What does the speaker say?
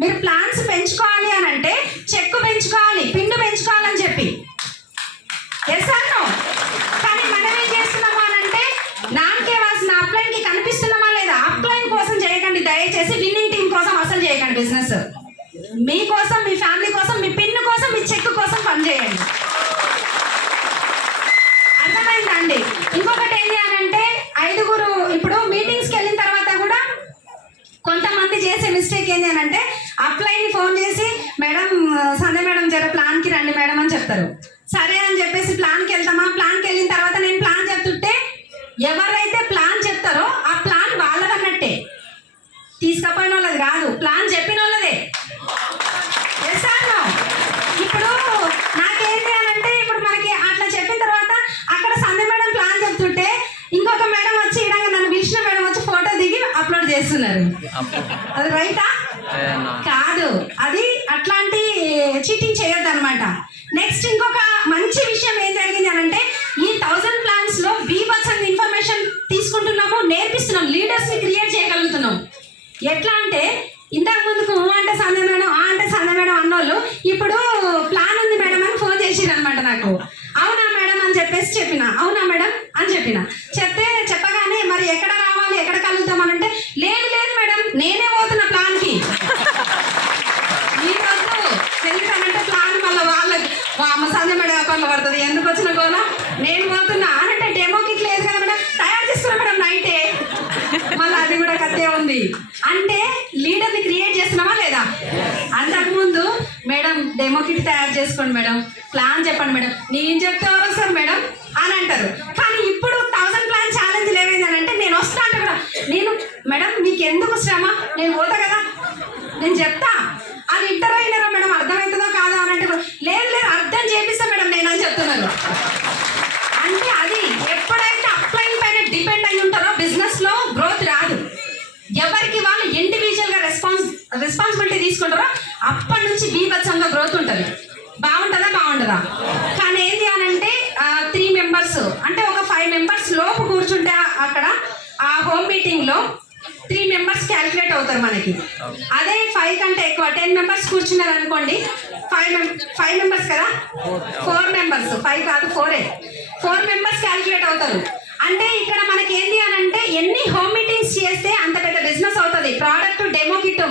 మీరు ప్లాన్స్ పెంచుకోవాలి అని అంటే చెక్కు పెంచుకోవాలి, పిండు పెంచుకోవాలని చెప్పి. Yes or no? కానీ మనం ఏం చేస్తున్నామా అని అంటే నాకే వాసిన అప్లైన్కి కనిపిస్తున్నామా లేదా? అప్లైన్ కోసం చేయకండి దయచేసి, విన్నింగ్ టీం కోసం అసలు చేయకండి బిజినెస్. మీకోసం, మీ ఫ్యామిలీ కోసం, మీ పిన్ కోసం, మీ చెక్ కోసం పనిచేయండి. అర్థమైందండి? ఇంకొకటి ఏంటి అని అంటే 5గురు ఇప్పుడు మీటింగ్స్కి వెళ్ళిన తర్వాత కూడా కొంతమంది చేసే మిస్టేక్ ఏంటి అని అంటే అప్లైని ఫోన్ చేసి మేడం సంధ్య మేడం జర ప్లాన్కి రండి మేడం అని చెప్తారు. సరే అని చెప్పేసి ప్లాన్కి వెళ్తామా, ప్లాన్కి వెళ్ళిన తర్వాత నేను ప్లాన్ చెప్తుంటే ఎవరైతే ప్లాన్ చెప్తారో ఆ ప్లాన్ వాళ్ళదన్నట్టే, తీసుకపోయిన వాళ్ళది కాదు, ప్లాన్ చెప్పిన వాళ్ళదే. Yes or no? ఇప్పుడు నాకేంటి అని అంటే ఇప్పుడు మనకి అట్లా చెప్పిన తర్వాత అక్కడ సంధ్య మేడం ప్లాన్ చెప్తుంటే ఇంకొక మేడం వచ్చి ఇడంగా నన్ను పిలిచిన మేడం వచ్చి ఫోటో దిగి అప్లోడ్ చేస్తున్నారు. అది రైటా? కాదు. అది అట్లాంటి చీటింగ్ చేయొద్దు అనమాట. నెక్స్ట్ ఇంకొక మంచి విషయం ఏం జరిగింది అని అంటే ఈ 1000 ప్లాన్స్ లో బీభత్సంగా ఇన్ఫర్మేషన్ తీసుకుంటున్నాము, నేర్పిస్తున్నాం, లీడర్స్ ని క్రియేట్ చేయగలుగుతున్నాం. ఎట్లా అంటే ఇంతకు ముందుకు అంటే సంధ్య మేడం, అంటే సంధ్య మేడం అన్నోళ్ళు ఇప్పుడు ప్లాన్ ఉంది మేడం అని ఫోన్ చేసిరు అనమాట నాకు. అవునా మేడం అని చెప్పేసి చెప్పిన, అవునా మేడం అని చెప్పగానే మరి ఎక్కడ రావాలి, ఎక్కడ కలుద్దాం అని అంటే లేదు లేదు మేడం నేనే పోతున్నా ప్లాన్కి. ఈరోజు ఎందుకనంటే ప్లాన్ మళ్ళీ వాళ్ళకి అమ్మ సంధ్య మేడం అకౌంట్లో పడుతుంది, ఎందుకు వచ్చిన కోనా నేను పోతున్నా అంటే డెమో కిట్ లేదు కదా మేడం, తయారు చేస్తున్నా మేడం నైటే, మళ్ళీ అది కూడా కత్తే ఉంది. అంటే లీడర్ని క్రియేట్ చేస్తున్నామా లేదా? అంతకుముందు మేడం డెమో కిట్ తయారు చేసుకోండి మేడం, ప్లాన్ చెప్పండి మేడం, నేను చెప్తే ఎవరు వస్తారు మేడం అని అంటారు. కానీ ఇప్పుడు 1000 ప్లాన్ ఛాలెంజ్ ఏమైందని అంటే నేను వస్తా అంటే కూడా నేను మేడం మీకు ఎందుకు శ్రమ, నేను పోతా కదా, నేను చెప్తా అని ఇంటరో అయినారో మేడం అర్థమవుతుందో కాదో అని అంటే లేదు లేదు అర్థం చేపిస్తా మేడం నేను అని చెప్తున్నారు. అంటే అది ఎప్పుడైతే అప్లైన్ పైన డిపెండ్ అయి ఉంటారో బిజినెస్ లో గ్రోత్ రాదు. ఎవరికి వాళ్ళు ఇండివిజువల్ గా రెస్పాన్సిబిలిటీ తీసుకుంటారో అప్పటి నుంచి బీభత్సంగా గ్రోత్ ఉంటుంది. బాగుంటుందా? బాగుంటుందా? కానీ ఏంటి అని అంటే 3 మెంబర్స్ అంటే ఒక 5 మెంబర్స్ లోపు కూర్చుంటే అక్కడ ఆ హోమ్ మీటింగ్ లో 3 మెంబర్స్ క్యాల్కులేట్ అవుతారు మనకి. అదే 5 కంటే ఎక్కువ 10 మెంబర్స్ కూర్చున్నారు అనుకోండి, 5 మెంబర్స్ కదా, 4 మెంబర్స్, 5 కాదు 4 మెంబర్స్ క్యాల్కులేట్ అవుతారు. అంటే ఇక్కడ మనకి ఏంటి అని అంటే ఎన్ని హోమ్ మీటింగ్స్ చేస్తే అంత పెద్ద బిజినెస్ అవుతుంది. Product demo kit